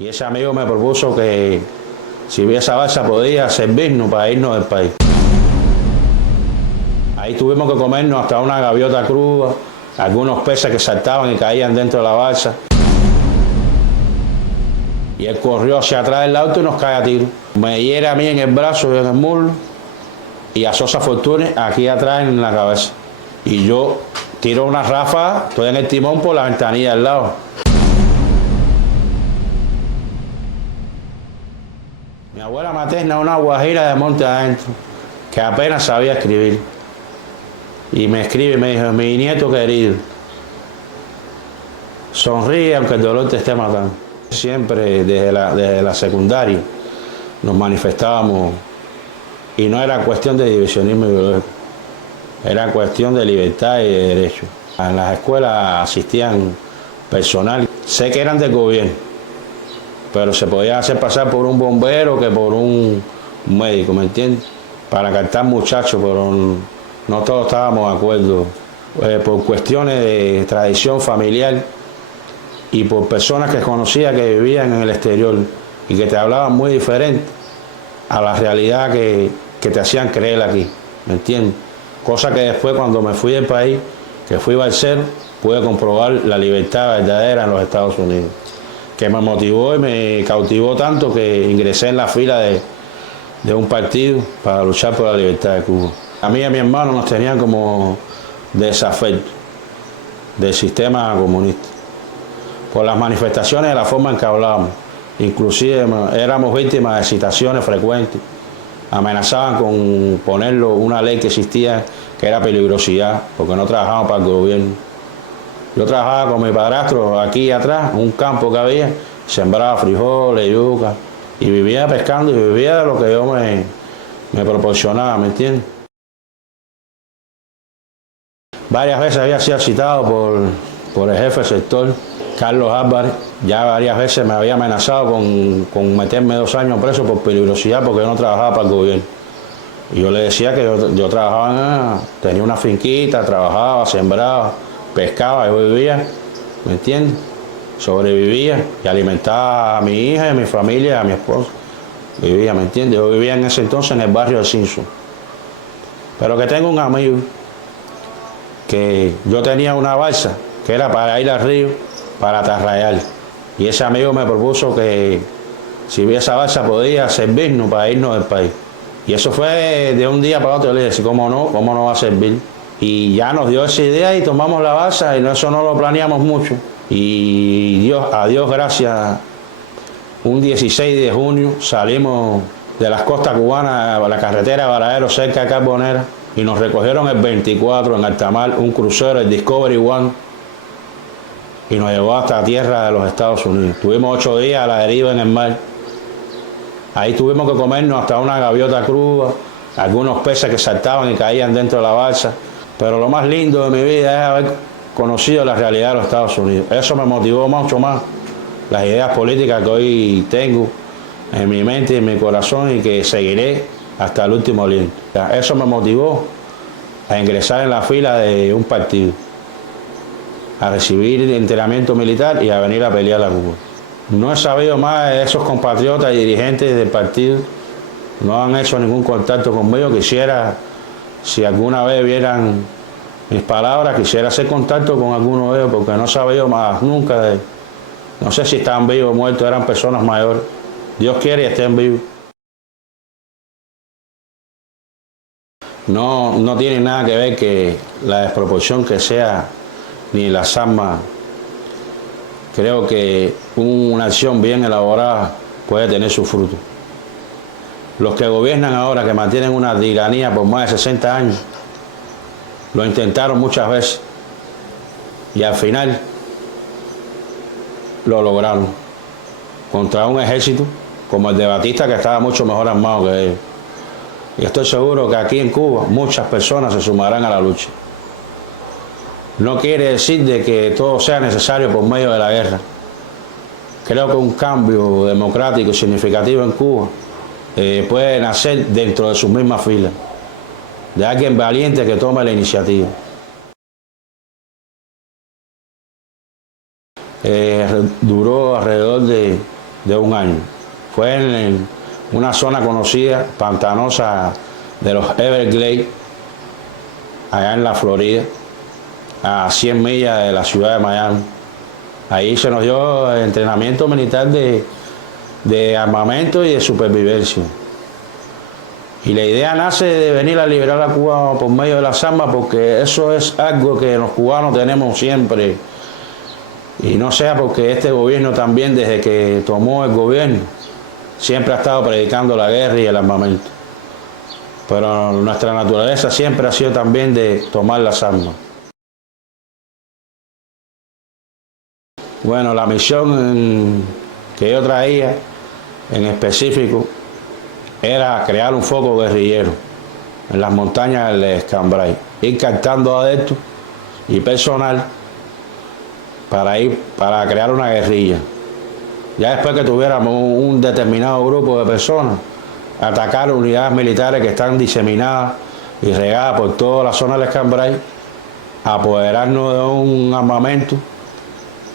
Y ese amigo me propuso que si esa balsa podía servirnos para irnos del país. Ahí tuvimos que comernos hasta una gaviota cruda, algunos peces que saltaban y caían dentro de la balsa. Y él corrió hacia atrás del auto y nos cae a tiro. Me hiere a mí en el brazo y en el muslo y a Sosa Fortuny aquí atrás en la cabeza. Y yo tiro una ráfaga, estoy en el timón por la ventanilla al lado. Mi abuela materna, una guajira de monte adentro, que apenas sabía escribir. Y me escribe y me dijo: mi nieto querido, sonríe aunque el dolor te esté matando. Siempre desde la secundaria nos manifestábamos y no era cuestión de divisionismo ideológico, era cuestión de libertad y de derechos. En las escuelas asistían personal, sé que eran del gobierno, pero se podía hacer pasar por un bombero que por un médico, ¿me entiendes? Para captar muchachos, pero no todos estábamos de acuerdo, por cuestiones de tradición familiar y por personas que conocía que vivían en el exterior y que te hablaban muy diferente a la realidad que te hacían creer aquí, ¿me entiendes? Cosa que después, cuando me fui del país, que fui balsero, pude comprobar la libertad verdadera en los Estados Unidos, que me motivó y me cautivó tanto que ingresé en la fila de un partido para luchar por la libertad de Cuba. A mí y a mi hermano nos tenían como desafecto del sistema comunista, por las manifestaciones de la forma en que hablábamos. Inclusive éramos víctimas de citaciones frecuentes. Amenazaban con ponerlo una ley que existía, que era peligrosidad, porque no trabajábamos para el gobierno. Yo trabajaba con mi padrastro aquí atrás, un campo que había, sembraba frijoles, yuca, y vivía pescando y vivía de lo que yo me proporcionaba, ¿me entiendes? Varias veces había sido citado por el jefe del sector, Carlos Álvarez. Ya varias veces me había amenazado con meterme 2 años preso por peligrosidad porque yo no trabajaba para el gobierno. Y yo le decía que yo trabajaba, tenía una finquita, trabajaba, sembraba, pescaba, yo vivía, ¿me entiendes? Sobrevivía y alimentaba a mi hija, a mi familia, a mi esposo. Vivía, ¿me entiendes? Yo vivía en ese entonces en el barrio de Simpson. Pero que tengo un amigo que yo tenía una balsa que era para ir al río, para atarrayar. Y ese amigo me propuso que si esa balsa podía servirnos para irnos del país. Y eso fue de un día para otro. Le dije: ¿cómo no va a servir? Y ya nos dio esa idea y tomamos la balsa, y eso no lo planeamos mucho. Y a Dios gracias, un 16 de junio salimos de las costas cubanas a la carretera de Varadero, cerca de Carbonera, y nos recogieron el 24 en alta mar, un crucero, el Discovery One, y nos llevó hasta tierra de los Estados Unidos. Tuvimos 8 días a la deriva en el mar. Ahí tuvimos que comernos hasta una gaviota cruda, algunos peces que saltaban y caían dentro de la balsa. Pero lo más lindo de mi vida es haber conocido la realidad de los Estados Unidos. Eso me motivó mucho más las ideas políticas que hoy tengo en mi mente y en mi corazón, y que seguiré hasta el último aliento. Eso me motivó a ingresar en la fila de un partido, a recibir entrenamiento militar y a venir a pelear a Cuba. No he sabido más de esos compatriotas y dirigentes del partido, no han hecho ningún contacto conmigo. Quisiera, si alguna vez vieran mis palabras, quisiera hacer contacto con alguno de ellos, porque no he sabido más nunca de ellos. No sé si estaban vivos o muertos, eran personas mayores. Dios quiere y estén vivos. No tiene nada que ver que la desproporción que sea, ni las armas. Creo que una acción bien elaborada puede tener su fruto. Los que gobiernan ahora, que mantienen una tiranía por más de 60 años, lo intentaron muchas veces y al final lo lograron contra un ejército como el de Batista, que estaba mucho mejor armado que ellos. Y estoy seguro que aquí en Cuba muchas personas se sumarán a la lucha. No quiere decir de que todo sea necesario por medio de la guerra. Creo que un cambio democrático y significativo en Cuba puede nacer dentro de sus mismas filas, de alguien valiente que tome la iniciativa. Duró alrededor de de 1 año. Fue en una zona conocida, pantanosa, de los Everglades, allá en la Florida, a 100 millas de la ciudad de Miami. Ahí se nos dio entrenamiento militar de armamento y de supervivencia. Y la idea nace de venir a liberar a Cuba por medio de las armas, porque eso es algo que los cubanos tenemos siempre. Y no sea porque este gobierno también, desde que tomó el gobierno, siempre ha estado predicando la guerra y el armamento. Pero nuestra naturaleza siempre ha sido también de tomar las armas. Bueno, la misión que yo traía en específico era crear un foco guerrillero en las montañas del Escambray, ir captando adeptos y personal para crear una guerrilla. Ya después que tuviéramos un determinado grupo de personas, atacar unidades militares que están diseminadas y regadas por toda la zona del Escambray, apoderarnos de un armamento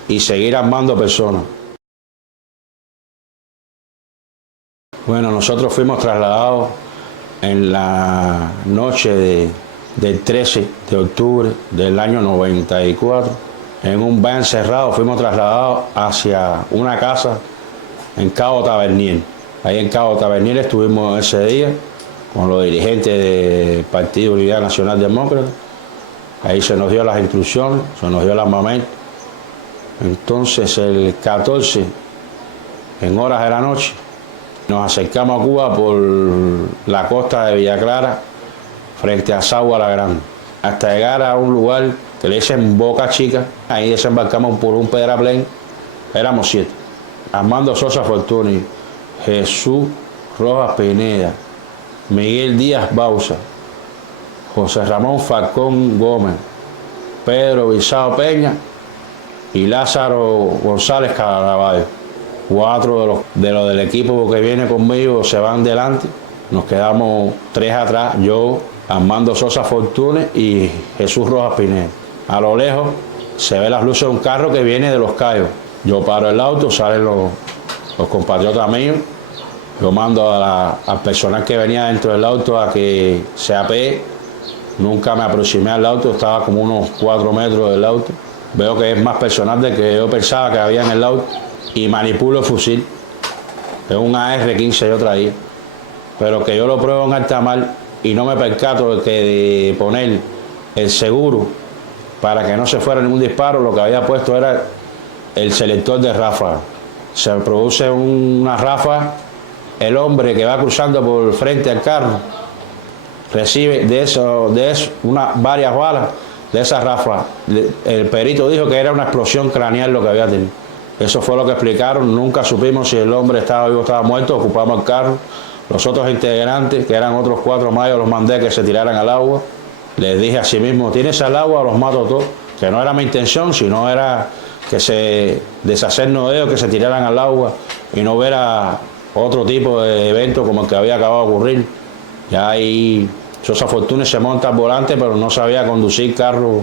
y seguir armando personas. Bueno, nosotros fuimos trasladados en la noche del 13 de octubre del año 94. En un van cerrado fuimos trasladados hacia una casa en Cabo Tabernier. Ahí en Cabo Tabernier estuvimos ese día con los dirigentes del Partido Unidad Nacional Demócrata. Ahí se nos dio las instrucciones, se nos dio el armamento. Entonces el 14, en horas de la noche, nos acercamos a Cuba por la costa de Villa Clara, frente a Sagua la Grande, hasta llegar a un lugar que le dicen Boca Chica. Ahí desembarcamos por un pedraplén, éramos 7. Armando Sosa Fortuny, Jesús Rojas Pineda, Miguel Díaz Bauza, José Ramón Falcón Gómez, Pedro Visao Peña y Lázaro González Caraballo. 4 de los del equipo que viene conmigo se van delante, nos quedamos 3 atrás, yo, Armando Sosa Fortuny y Jesús Rojas Pineda. A lo lejos se ve las luces de un carro que viene de Los Cayos. Yo paro el auto, salen los compatriotas míos, yo mando al personal que venía dentro del auto a que se apee. Nunca me aproximé al auto, estaba como unos 4 metros del auto. Veo que es más personal del que yo pensaba que había en el auto y manipulo el fusil. Es un AR-15 yo traía, pero que yo lo pruebo en alta mar y no me percato de que de poner el seguro para que no se fuera ningún disparo, lo que había puesto era el selector de ráfaga. Se produce una ráfaga, el hombre que va cruzando por frente al carro recibe de eso varias balas de esa ráfaga. El perito dijo que era una explosión craneal lo que había tenido. Eso fue lo que explicaron. Nunca supimos si el hombre estaba vivo o estaba muerto. Ocupamos el carro. Los otros integrantes, que eran otros 4 más, los mandé que se tiraran al agua. Les dije a sí mismo, tienes al agua, los mato todos. Que no era mi intención, sino era que se deshacernos de ellos, que se tiraran al agua y no hubiera otro tipo de evento como el que había acabado de ocurrir. Ya ahí Sosa Fortuny se monta al volante, pero no sabía conducir carro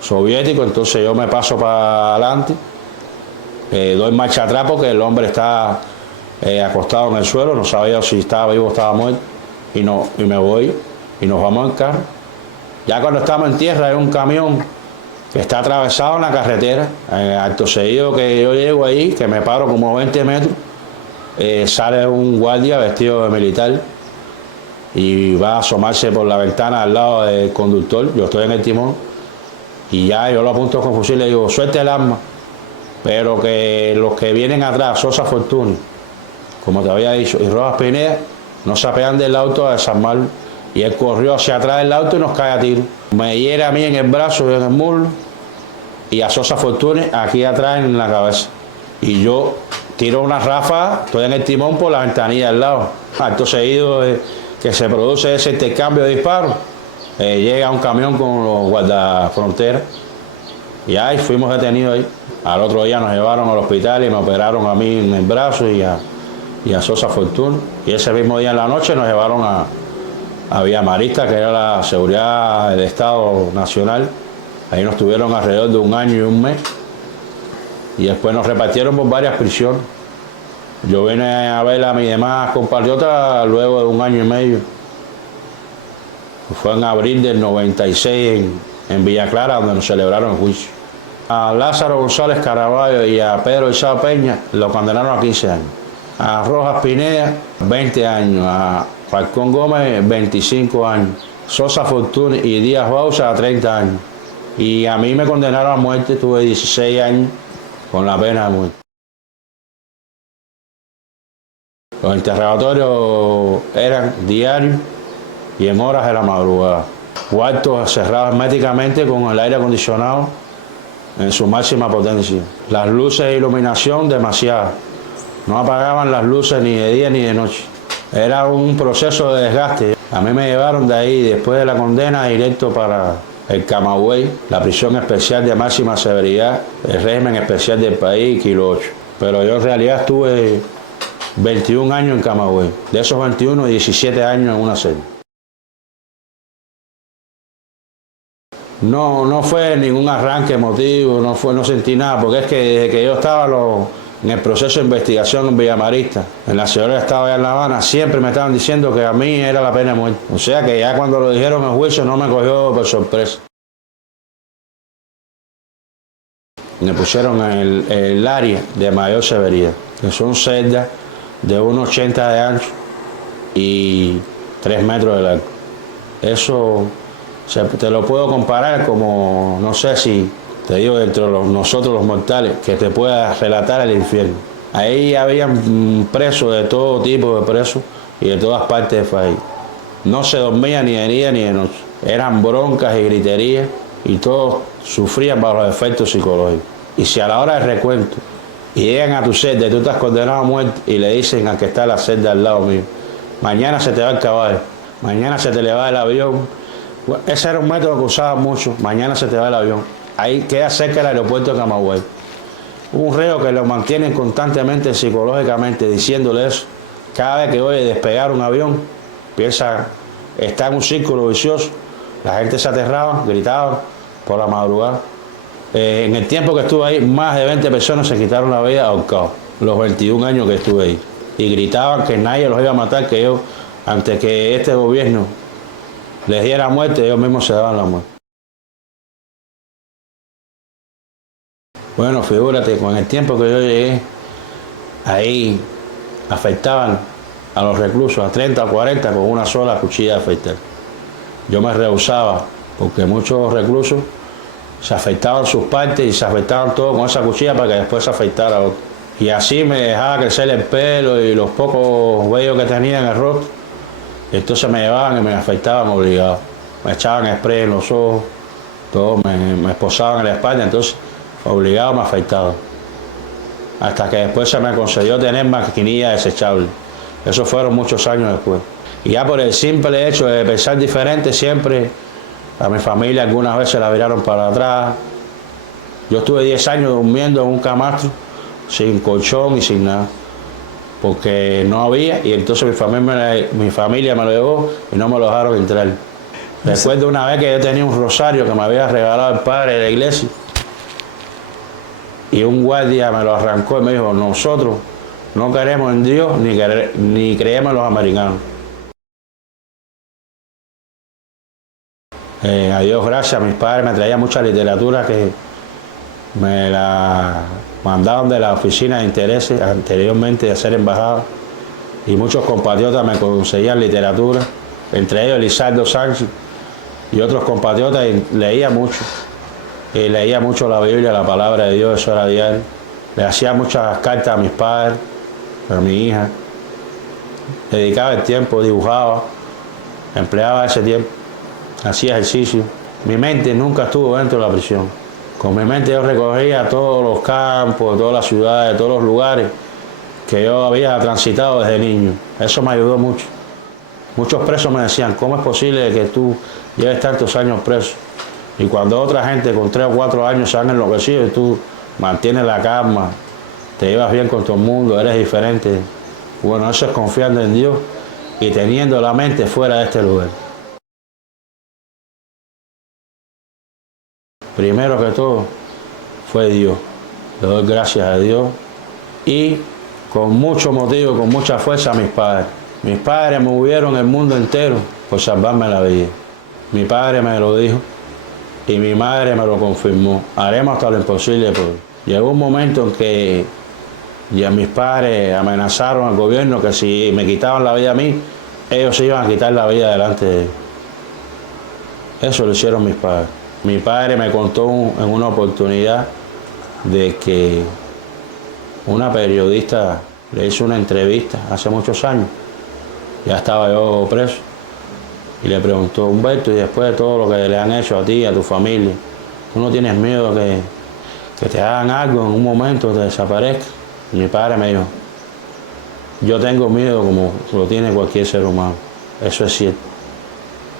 soviético, entonces yo me paso para adelante, doy marcha atrás porque el hombre está acostado en el suelo, no sabía si estaba vivo o estaba muerto, y me voy y nos vamos en carro. Ya cuando estamos en tierra hay un camión que está atravesado en la carretera, acto seguido que yo llego ahí, que me paro como 20 metros, sale un guardia vestido de militar y va a asomarse por la ventana al lado del conductor. Yo estoy en el timón y ya yo lo apunto con fusil y le digo, suelte el arma, pero que los que vienen atrás, Sosa Fortuny, como te había dicho, y Rojas Pineda, no se apean del auto a desarmarlo. Y él corrió hacia atrás del auto y nos cae a tiro. Me hiere a mí en el brazo y en el muslo y a Sosa Fortuny aquí atrás en la cabeza. Y yo tiro una ráfaga, estoy en el timón por la ventanilla al lado. Acto seguido que se produce ese intercambio de disparos, llega un camión con los guardafronteras y ahí fuimos detenidos ahí. Al otro día nos llevaron al hospital y me operaron a mí en el brazo y a Sosa Fortuny. Y ese mismo día en la noche nos llevaron a Villa Marista, que era la seguridad del Estado Nacional. Ahí nos tuvieron alrededor de 1 año y 1 mes. Y después nos repartieron por varias prisiones. Yo vine a ver a mis demás compatriotas luego de 1 año y medio. Fue en abril del 96 en Villa Clara, donde nos celebraron el juicio. A Lázaro González Caraballo y a Pedro Izao Peña lo condenaron a 15 años. A Rojas Pineda, 20 años. A Falcón Gómez, 25 años. Sosa Fortuny y Díaz Bausa a 30 años. Y a mí me condenaron a muerte, tuve 16 años con la pena de muerte. Los interrogatorios eran diarios y en horas de la madrugada. Cuartos cerrados herméticamente con el aire acondicionado en su máxima potencia. Las luces de iluminación demasiadas. No apagaban las luces ni de día ni de noche. Era un proceso de desgaste. A mí me llevaron de ahí, después de la condena, directo para el Camagüey, la prisión especial de máxima severidad, el régimen especial del país, Kilo 8. Pero yo en realidad estuve 21 años en Camagüey. De esos 21, 17 años en una celda. No fue ningún arranque emotivo, no sentí nada, porque es que desde que yo estaba en el proceso de investigación en Villamarista, en la ciudad del Estado allá en La Habana, siempre me estaban diciendo que a mí era la pena de muerte. O sea que ya cuando lo dijeron en el juicio no me cogió por sorpresa. Me pusieron en el área de mayor severidad, que son celdas de 1,80 de ancho y 3 metros de largo. Eso te lo puedo comparar como, no sé si te digo, entre nosotros los mortales, que te pueda relatar el infierno. Ahí habían presos de todo tipo de presos y de todas partes del país. No se dormía ni de día ni de noche. Eran broncas y griterías y todos sufrían bajo los efectos psicológicos. Y si a la hora del recuento y llegan a tu celda y tú estás condenado a muerte y le dicen al que está en la celda al lado mío, mañana se te va el caballo, mañana se te le va el avión. Bueno, ese era un método que usaba mucho, mañana se te va el avión. Ahí queda cerca del aeropuerto de Camagüey. Un reo que lo mantienen constantemente psicológicamente diciéndole eso. Cada vez que oye despegar un avión, piensa, está en un círculo vicioso. La gente se aterraba, gritaba por la madrugada. En el tiempo que estuve ahí, más de 20 personas se quitaron la vida ahorcados, los 21 años que estuve ahí. Y gritaban que nadie los iba a matar, que ellos, antes que este gobierno les diera muerte, ellos mismos se daban la muerte. Bueno, figúrate, con el tiempo que yo llegué, ahí afectaban a los reclusos a 30 o 40 con una sola cuchilla de afeitar. Yo me rehusaba, porque muchos reclusos se afeitaban sus partes y se afeitaban todo con esa cuchilla para que después se afeitara otro. Y así me dejaba crecer el pelo y los pocos vellos que tenía en el rostro. Entonces me llevaban y me afeitaban obligado. Me echaban spray en los ojos, todo, me esposaban en la espalda, entonces obligado me afeitaba. Hasta que después se me concedió tener maquinilla desechable. Eso fueron muchos años después. Y ya por el simple hecho de pensar diferente, siempre a mi familia algunas veces la viraron para atrás. Yo estuve 10 años durmiendo en un camastro, sin colchón y sin nada, porque no había, y entonces mi familia me lo llevó y no me lo dejaron entrar. Recuerdo una vez que yo tenía un rosario que me había regalado el padre de la iglesia, y un guardia me lo arrancó y me dijo, nosotros no creemos en Dios ni creemos en los americanos. A Dios gracias, mis padres me traían mucha literatura que me la mandaban de la oficina de intereses anteriormente de ser embajada, y muchos compatriotas me conseguían literatura, entre ellos Lizardo Sánchez y otros compatriotas, y leía mucho la Biblia, la palabra de Dios, eso era diario. Le hacía muchas cartas a mis padres, a mi hija, dedicaba el tiempo, dibujaba, empleaba ese tiempo, hacía ejercicio. Mi mente nunca estuvo dentro de la prisión. Con mi mente yo recorría todos los campos, todas las ciudades, todos los lugares que yo había transitado desde niño. Eso me ayudó mucho. Muchos presos me decían, ¿cómo es posible que tú lleves tantos años preso? Y cuando otra gente con 3 o 4 años se han enloquecido y tú mantienes la calma, te llevas bien con todo el mundo, eres diferente. Bueno, eso es confiando en Dios y teniendo la mente fuera de este lugar. Primero que todo fue Dios. Le doy gracias a Dios y con mucho motivo, con mucha fuerza a mis padres. Mis padres movieron el mundo entero por salvarme la vida. Mi padre me lo dijo y mi madre me lo confirmó. Haremos hasta lo imposible por... Llegó un momento en que ya mis padres amenazaron al gobierno que si me quitaban la vida a mí, ellos se iban a quitar la vida delante de ellos. Eso lo hicieron mis padres. Mi padre me contó en una oportunidad de que una periodista le hizo una entrevista hace muchos años. Ya estaba yo preso. Y le preguntó, Humberto, y después de todo lo que le han hecho a ti, a tu familia, ¿tú no tienes miedo que te hagan algo en un momento, te desaparezca? Y mi padre me dijo, yo tengo miedo como lo tiene cualquier ser humano. Eso es cierto.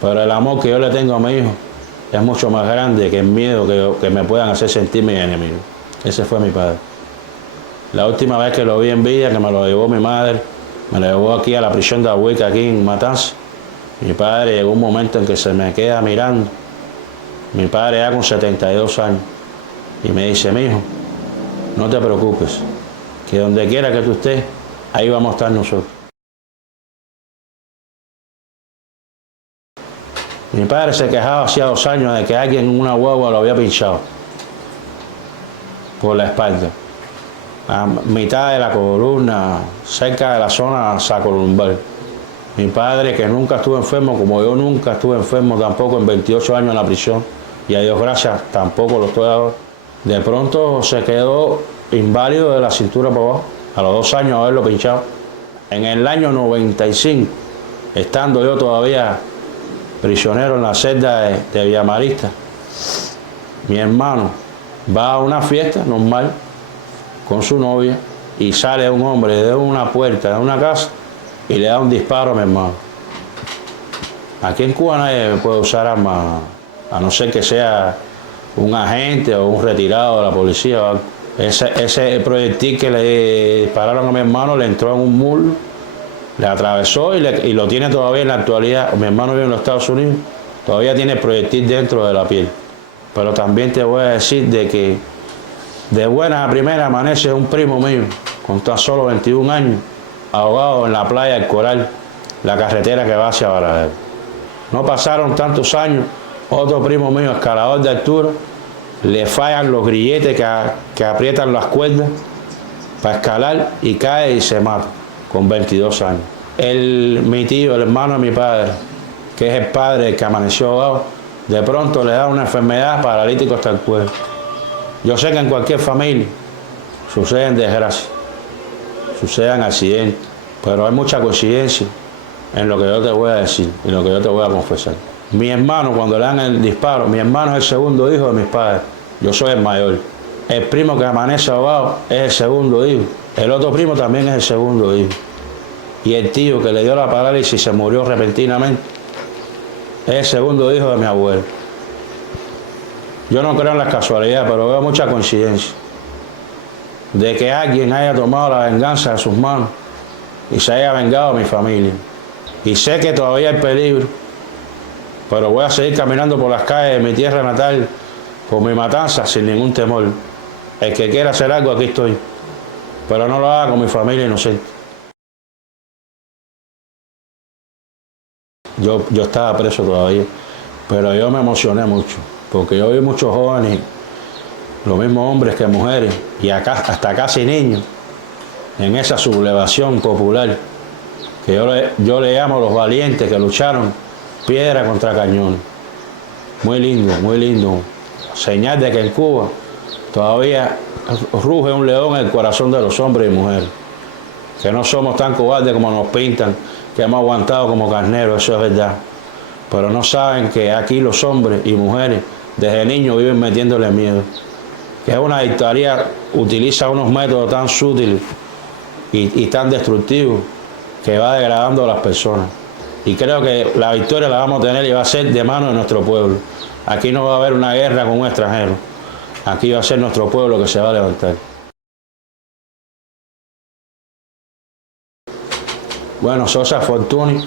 Pero el amor que yo le tengo a mi hijo es mucho más grande que el miedo que me puedan hacer sentir mis enemigos. Ese fue mi padre. La última vez que lo vi en vida, que me lo llevó mi madre, me lo llevó aquí a la prisión de Ahuica, aquí en Matanzas. Mi padre llegó un momento en que se me queda mirando. Mi padre ya con 72 años. Y me dice, mijo, no te preocupes, que donde quiera que tú estés, ahí vamos a estar nosotros. Mi padre se quejaba hacía 2 años de que alguien en una guagua lo había pinchado por la espalda, a mitad de la columna, cerca de la zona sacrolumbar. Mi padre, que nunca estuvo enfermo, como yo nunca estuve enfermo tampoco en 28 años en la prisión, y a Dios gracias tampoco lo estoy ahora, de pronto se quedó inválido de la cintura para abajo, a los 2 años de haberlo pinchado. En el año 95, estando yo todavía prisionero en la celda de Villamarista, mi hermano va a una fiesta normal con su novia y sale un hombre de una puerta de una casa y le da un disparo a mi hermano. Aquí en Cuba nadie puede usar armas, a no ser que sea un agente o un retirado de la policía. Ese proyectil que le dispararon a mi hermano le entró en un muslo, le atravesó y lo tiene todavía en la actualidad. Mi hermano vive en los Estados Unidos, todavía tiene el proyectil dentro de la piel. Pero también te voy a decir de que de buena a primera amanece un primo mío con tan solo 21 años, ahogado en la playa del Coral, la carretera que va hacia Varadero. No pasaron tantos años, otro primo mío, escalador de altura, le fallan los grilletes que aprietan las cuerdas para escalar y cae y se mata con 22 años. Mi tío, el hermano de mi padre, que es el padre que amaneció ahogado, de pronto le da una enfermedad paralítico hasta el cuello. Yo sé que en cualquier familia suceden desgracias, suceden accidentes, pero hay mucha coincidencia en lo que yo te voy a decir y lo que yo te voy a confesar. Mi hermano, cuando le dan el disparo, mi hermano es el segundo hijo de mis padres, yo soy el mayor. El primo que amanece ahogado es el segundo hijo, el otro primo también es el segundo hijo. Y el tío que le dio la parálisis y se murió repentinamente es el segundo hijo de mi abuelo. Yo no creo en las casualidades, pero veo mucha coincidencia de que alguien haya tomado la venganza de sus manos y se haya vengado a mi familia. Y sé que todavía hay peligro, pero voy a seguir caminando por las calles de mi tierra natal, por mi Matanza, sin ningún temor. El que quiera hacer algo, aquí estoy, pero no lo haga con mi familia inocente. Yo estaba preso todavía, pero yo me emocioné mucho, porque yo vi muchos jóvenes, los mismos hombres que mujeres, y hasta casi niños, en esa sublevación popular, que yo le llamo los valientes que lucharon piedra contra cañón. Muy lindo. Señal de que en Cuba todavía ruge un león en el corazón de los hombres y mujeres. Que no somos tan cobardes como nos pintan, que hemos aguantado como carneros, eso es verdad. Pero no saben que aquí los hombres y mujeres desde niños viven metiéndole miedo. Que una dictadura utiliza unos métodos tan sutiles y tan destructivos que va degradando a las personas. Y creo que la victoria la vamos a tener y va a ser de mano de nuestro pueblo. Aquí no va a haber una guerra con un extranjero. Aquí va a ser nuestro pueblo que se va a levantar. Bueno, Sosa Fortuny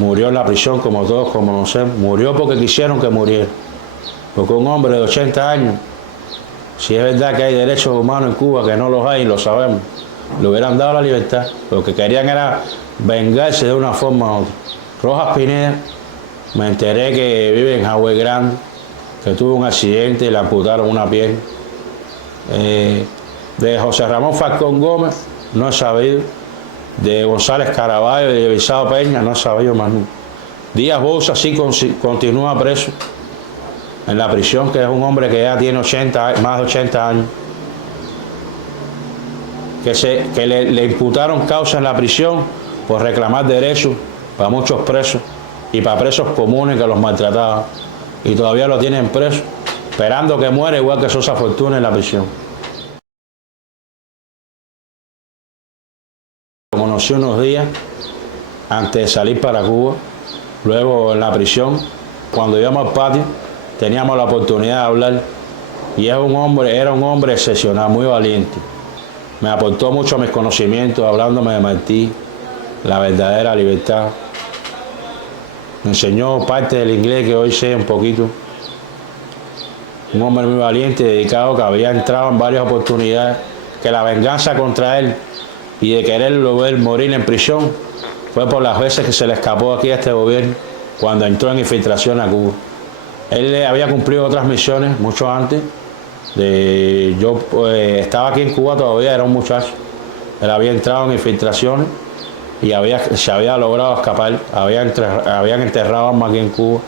murió en la prisión, como todos conocemos. Murió porque quisieron que muriera. Porque un hombre de 80 años Si es verdad que hay derechos humanos en Cuba, que no los hay, lo sabemos, le hubieran dado la libertad. Lo que querían era vengarse de una forma u otra. Rojas Pineda, me enteré que vive en Hawái Grande, que tuvo un accidente y le amputaron una pierna. De José Ramón Falcón Gómez, no he sabido. De González Caraballo y de Visado Peña, no he sabido más nunca. Díaz Bosa sí continúa preso en la prisión, que es un hombre que ya tiene más de 80 años. Que le imputaron causa en la prisión por reclamar derechos para muchos presos y para presos comunes que los maltrataban. Y todavía lo tienen preso, esperando que muera igual que Sosa Fortuna en la prisión. Lo conocí unos días antes de salir para Cuba, luego en la prisión, cuando íbamos al patio, teníamos la oportunidad de hablar y era un hombre excepcional, muy valiente. Me aportó mucho a mis conocimientos, hablándome de Martí, la verdadera libertad. Me enseñó parte del inglés que hoy sé un poquito. Un hombre muy valiente, dedicado, que había entrado en varias oportunidades, que la venganza contra él y de quererlo ver morir en prisión fue por las veces que se le escapó aquí a este gobierno cuando entró en infiltración a Cuba. Él había cumplido otras misiones mucho antes. Yo estaba aquí en Cuba todavía, era un muchacho. Él había entrado en infiltraciones y se había logrado escapar. Habían enterrado armas aquí en Cuba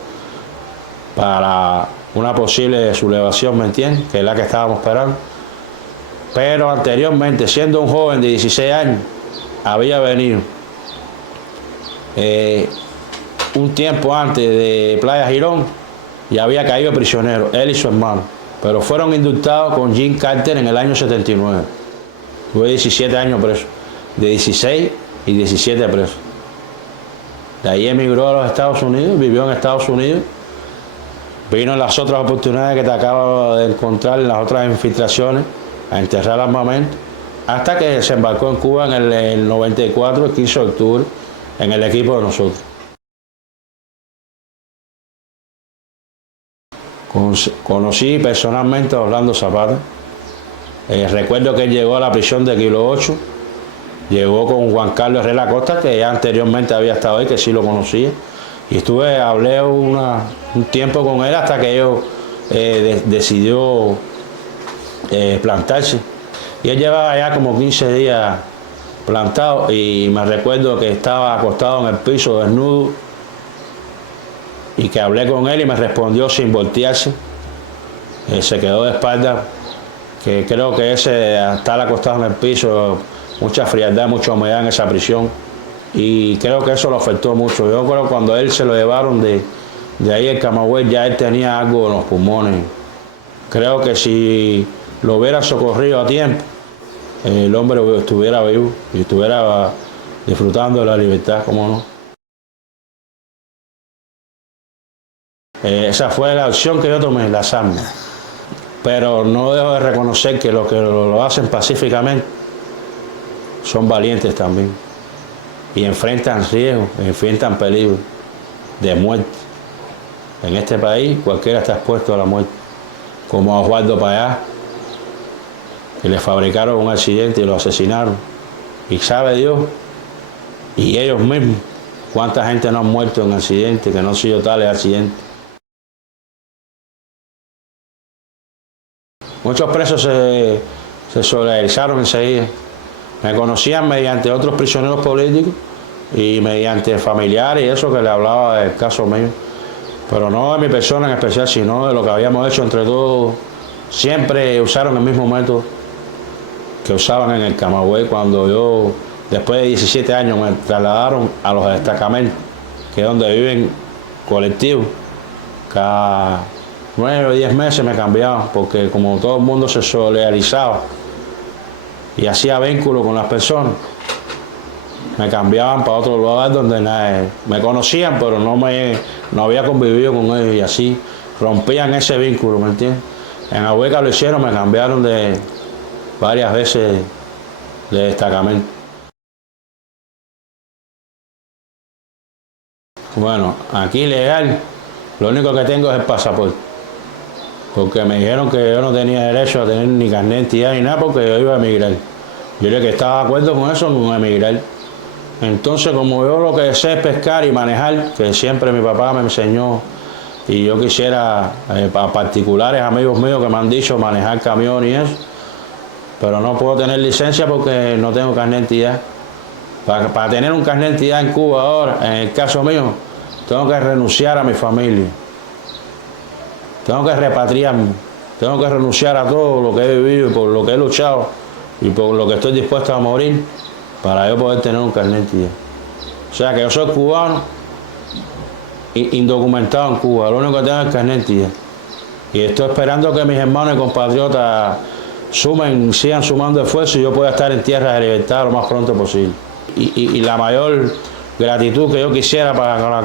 para una posible sublevación, ¿me entiendes? Que es la que estábamos esperando. Pero anteriormente, siendo un joven de 16 años, había venido un tiempo antes de Playa Girón y había caído prisionero, él y su hermano. Pero fueron indultados con Jim Carter en el año 79. Tuve 17 años preso, de 16 y 17 presos. De ahí emigró a los Estados Unidos, vivió en Estados Unidos. Vino en las otras oportunidades que te acabo de encontrar, en las otras infiltraciones, a enterrar armamento, hasta que desembarcó en Cuba en el 94, el 15 de octubre, en el equipo de nosotros. Conocí personalmente a Orlando Zapata. Recuerdo que él llegó a la prisión de Kilo 8, llegó con Juan Carlos Herrera Costa, que ya anteriormente había estado ahí, que sí lo conocía, y hablé un tiempo con él hasta que ellos decidió plantarse. Y él llevaba ya como 15 días plantado y me recuerdo que estaba acostado en el piso desnudo y que hablé con él y me respondió sin voltearse. Se quedó de espalda, que creo que estar acostado en el piso, mucha frialdad, mucha humedad en esa prisión, y creo que eso lo afectó mucho. Yo creo que cuando él se lo llevaron de ahí el Camagüey, ya él tenía algo en los pulmones. Creo que si lo hubiera socorrido a tiempo, el hombre estuviera vivo y estuviera disfrutando de la libertad, ¿cómo no? Esa fue la opción que yo tomé, las armas. Pero no dejo de reconocer que los que lo hacen pacíficamente son valientes también. Y enfrentan riesgos, enfrentan peligro de muerte. En este país cualquiera está expuesto a la muerte. Como a Osvaldo Payá, que le fabricaron un accidente y lo asesinaron. Y sabe Dios, y ellos mismos, cuánta gente no ha muerto en accidentes, que no han sido tales accidentes. Muchos presos se solidarizaron enseguida. Me conocían mediante otros prisioneros políticos y mediante familiares y eso que le hablaba del caso mío. Pero no de mi persona en especial, sino de lo que habíamos hecho entre todos. Siempre usaron el mismo método que usaban en el Camagüey cuando yo, después de 17 años, me trasladaron a los destacamentos, que es donde viven colectivos. Cada 9 o 10 meses me cambiaban, porque como todo el mundo se solidarizaba y hacía vínculo con las personas, me cambiaban para otro lugar donde me conocían, pero no había convivido con ellos, y así rompían ese vínculo, ¿me entiendes? En Ahueca lo hicieron, me cambiaron varias veces de destacamento. Bueno, aquí legal, lo único que tengo es el pasaporte. porque me dijeron que yo no tenía derecho a tener ni carnet de identidad ni nada porque yo iba a emigrar. Yo le dije que estaba de acuerdo con eso, con emigrar. Entonces, como yo lo que sé es pescar y manejar, que siempre mi papá me enseñó, y yo quisiera, para particulares amigos míos que me han dicho manejar camión y eso, pero no puedo tener licencia porque no tengo carnet de identidad. Para tener un carnet de identidad en Cuba ahora, en el caso mío, tengo que renunciar a mi familia, tengo que repatriarme, tengo que renunciar a todo lo que he vivido y por lo que he luchado y por lo que estoy dispuesto a morir para yo poder tener un carnet de identidad. O sea que yo soy cubano, indocumentado en Cuba, lo único que tengo es el carnet de identidad. Y estoy esperando que mis hermanos y compatriotas sigan sumando esfuerzos y yo pueda estar en tierra de libertad lo más pronto posible. Y la mayor gratitud que yo quisiera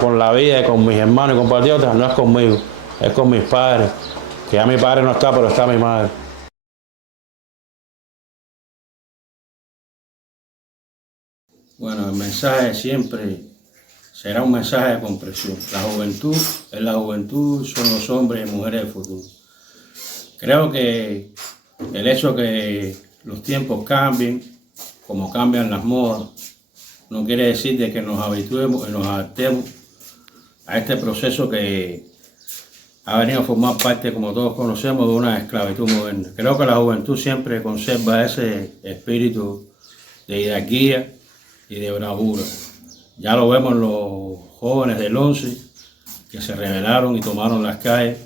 con la vida y con mis hermanos y compatriotas no es conmigo, es con mis padres, que ya mi padre no está, pero está mi madre. Bueno, el mensaje siempre será un mensaje de comprensión. La juventud es la juventud, son los hombres y mujeres del futuro. Creo que el hecho que los tiempos cambien, como cambian las modas, no quiere decir de que nos habituemos y nos adaptemos a este proceso que ha venido a formar parte, como todos conocemos, de una esclavitud moderna. Creo que la juventud siempre conserva ese espíritu de hidalguía y de bravura. Ya lo vemos los jóvenes del 11 que se rebelaron y tomaron las calles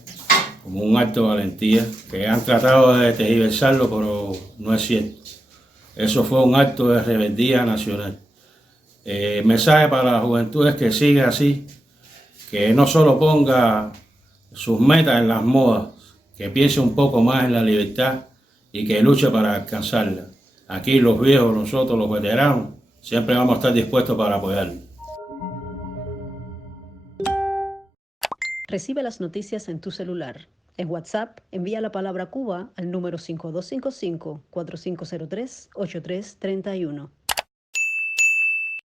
como un acto de valentía, que han tratado de tergiversarlo, pero no es cierto. Eso fue un acto de rebeldía nacional. El mensaje para la juventud es que siga así, que no solo ponga sus metas en las modas, que piense un poco más en la libertad y que luche para alcanzarla. Aquí los viejos, nosotros los veteranos, siempre vamos a estar dispuestos para apoyarlo. Recibe las noticias en tu celular. En WhatsApp, envía la palabra Cuba al número 5255-4503-8331.